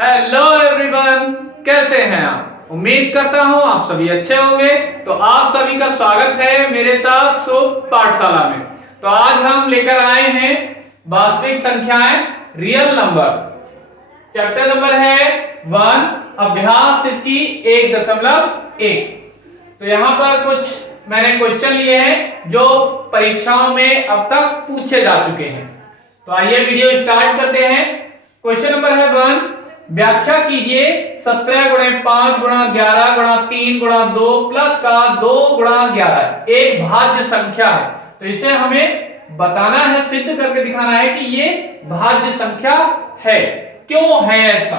Hello everyone, कैसे हैं आप? उम्मीद करता हूं आप सभी अच्छे होंगे। तो आप सभी का स्वागत है मेरे साथ शुभ पाठशाला में। तो आज हम लेकर आए हैं वास्तविक संख्याएं, रियल नंबर। चैप्टर नंबर है 1, अभ्यास इसकी 1.1। तो यहाँ पर कुछ मैंने क्वेश्चन लिए हैं जो परीक्षाओं में अब तक पूछे जा चुके हैं। तो आइए वीडियो स्टार्ट करते हैं। क्वेश्चन नंबर है 1, व्याख्या कीजिए 17 गुणे 5 गुणा 11 गुणा 3 गुणा 2 प्लस का 2 गुणा 11 एक भाज्य संख्या है। तो इसे हमें बताना है, सिद्ध करके दिखाना है कि ये भाज्य संख्या है। क्यों है ऐसा?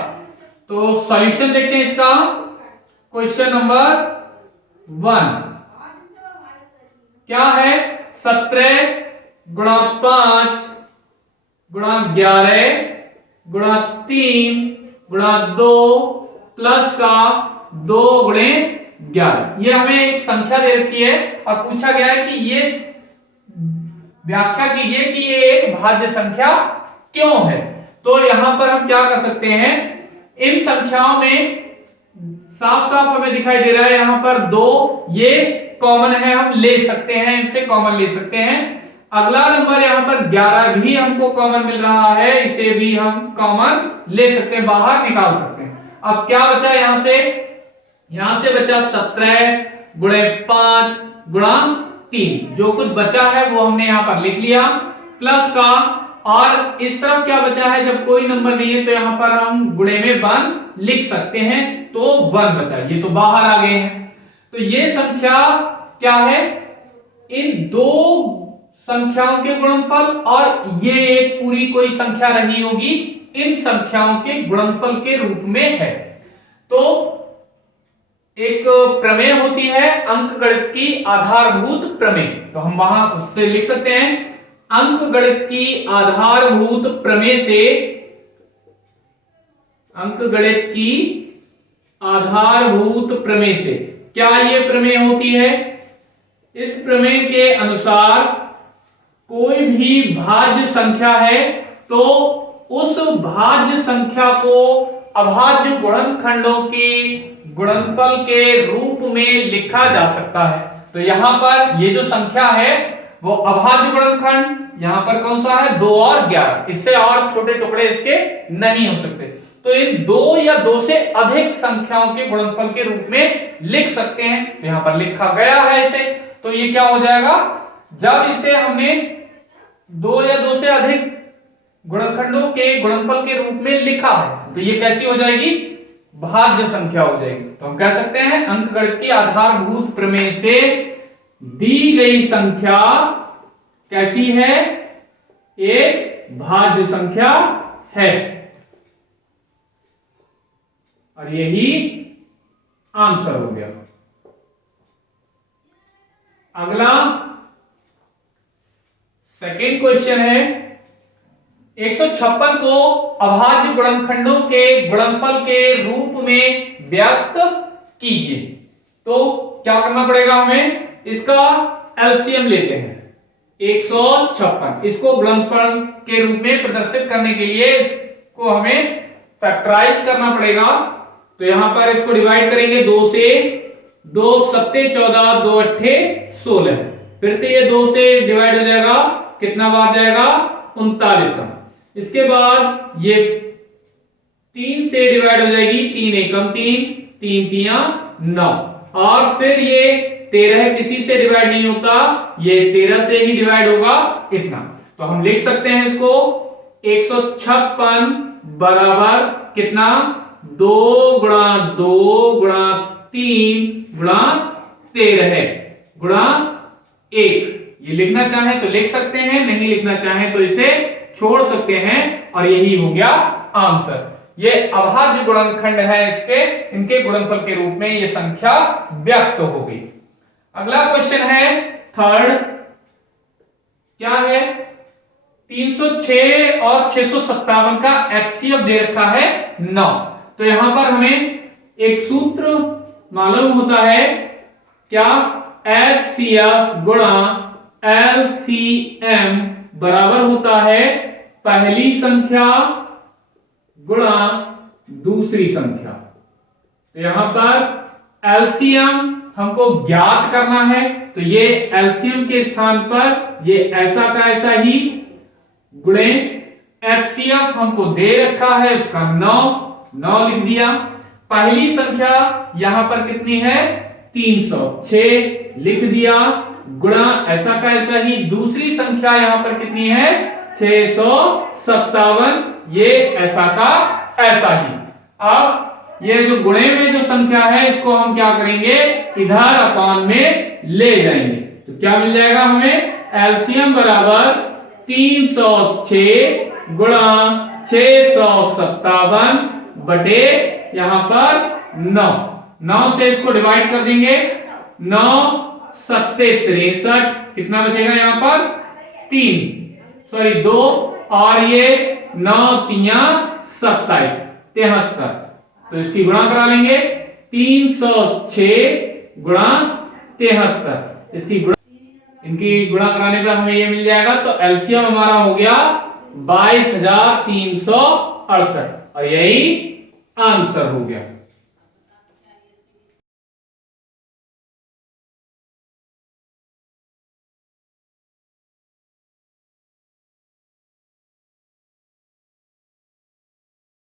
तो सॉल्यूशन देखते हैं इसका। क्वेश्चन नंबर 1 क्या है? 17 गुणा 5 गुणा 11 गुणा 3 गुणा 2 प्लस का 2 गुणे 11। ये हमें एक संख्या दे रखी है और पूछा गया है कि ये व्याख्या कीजिए कि ये एक भाज्य संख्या क्यों है। तो यहां पर हम क्या कर सकते हैं, इन संख्याओं में साफ साफ हमें दिखाई दे रहा है यहां पर 2, ये कॉमन है, हम ले सकते हैं, इनसे कॉमन ले सकते हैं। अगला नंबर यहाँ पर 11 भी हमको कॉमन मिल रहा है, इसे भी हम कॉमन ले सकते हैं, बाहर निकाल सकते हैं। अब क्या बचा यहां से? यहां से बचा 17 गुणे 5 गुणा 3। जो कुछ बचा है वो हमने यहां पर लिख लिया, प्लस का, और इस तरफ क्या बचा है? जब कोई नंबर नहीं है तो यहां पर हम गुणे में 1 लिख सकते हैं, तो 1 बचा, ये तो बाहर आ गए हैं। तो ये संख्या क्या है? इन दो संख्याओं के गुणनफल, और ये एक पूरी कोई संख्या रही होगी, इन संख्याओं के गुणनफल के रूप में है। तो एक प्रमेय होती है अंकगणित की आधारभूत प्रमेय, तो हम वहां उससे लिख सकते हैं अंकगणित की आधारभूत प्रमेय से, अंकगणित की आधारभूत प्रमेय से क्या ये प्रमेय होती है? इस प्रमेय के अनुसार कोई भी भाज्य संख्या है तो उस भाज्य संख्या को अभाज्य गुणनखंडों के गुणनफल के रूप में लिखा जा सकता है। तो यहां पर ये जो संख्या है वो अभाज्य गुणनखंड, यहां पर कौन सा है? 2 और 11, इससे और छोटे टुकड़े इसके नहीं हो सकते। तो इन 2 या 2 से अधिक संख्याओं के गुणनफल के रूप में लिख सकते हैं। तो यहां पर लिखा गया है इसे। तो ये क्या हो जाएगा? जब इसे हमने 2 या 2 से अधिक गुणनखंडों के गुणनफल के रूप में लिखा है तो ये कैसी हो जाएगी? भाज्य संख्या हो जाएगी। तो हम कह सकते हैं अंकगणित की आधारभूत प्रमेय से दी गई संख्या कैसी है? एक भाज्य संख्या है, और यही आंसर हो गया। अगला सेकेंड क्वेश्चन है, 156 को अभाज्य गुणनखंडों के गुणनफल के रूप में व्यक्त कीजिए। तो क्या करना पड़ेगा हमें? इसका एलसीएम लेते हैं 156, इसको गुणनफल के रूप में प्रदर्शित करने के लिए इसको हमें फैक्टराइज करना पड़ेगा। तो यहां पर इसको डिवाइड करेंगे 2 से, 2 सत्ते 14, 2 अट्ठे 16, फिर से ये 2 से डिवाइड हो जाएगा, कितना बार जाएगा? 39। इसके बाद ये 3 से डिवाइड हो जाएगी, 3 एकम 3, 3 तिया 9, और फिर ये 13 किसी से डिवाइड नहीं होता, ये 13 से ही डिवाइड होगा, इतना। तो हम लिख सकते हैं इसको 156 बराबर कितना? 2 गुणा 2 गुणा 3 गुणा 13 गुणा 1। ये लिखना चाहे तो लिख सकते हैं, नहीं लिखना चाहे तो इसे छोड़ सकते हैं, और यही हो गया आंसर। ये अभाज्य गुणनखंड है, इसके इनके गुणनफल के रूप में ये संख्या व्यक्त हो गई। अगला क्वेश्चन है थर्ड, क्या है? 306 और 657 का एचसीएफ दे रखा है 9। तो यहां पर हमें एक सूत्र मालूम होता है, क्या? एचसीएफ गुणा एलसीएम बराबर होता है पहली संख्या गुणा दूसरी संख्या। तो यहां पर एलसीएम हमको ज्ञात करना है, तो ये एलसीएम के स्थान पर ये ऐसा का ऐसा ही गुणे एचसीएफ हमको दे रखा है, उसका 9 लिख दिया। पहली संख्या यहां पर कितनी है 306 लिख दिया, गुणा ऐसा का ऐसा ही दूसरी संख्या यहां पर कितनी है 657, ये ऐसा का ऐसा ही। अब ये जो गुणे में जो संख्या है इसको हम क्या करेंगे इधर अपान में ले जाएंगे, तो क्या मिल जाएगा हमें एलसीएम बराबर 306 गुणा 657 बटे यहां पर 9 से इसको डिवाइड कर देंगे, 9 सत्ते 63, कितना बचेगा यहां पर 2 और ये 9 तिया 27 73, तो इसकी गुणा करा लेंगे 306 गुणा 73, इनकी गुणा कराने पर हमें ये मिल जाएगा, तो एलसीएम हमारा हो गया 22,368 और यही आंसर हो गया।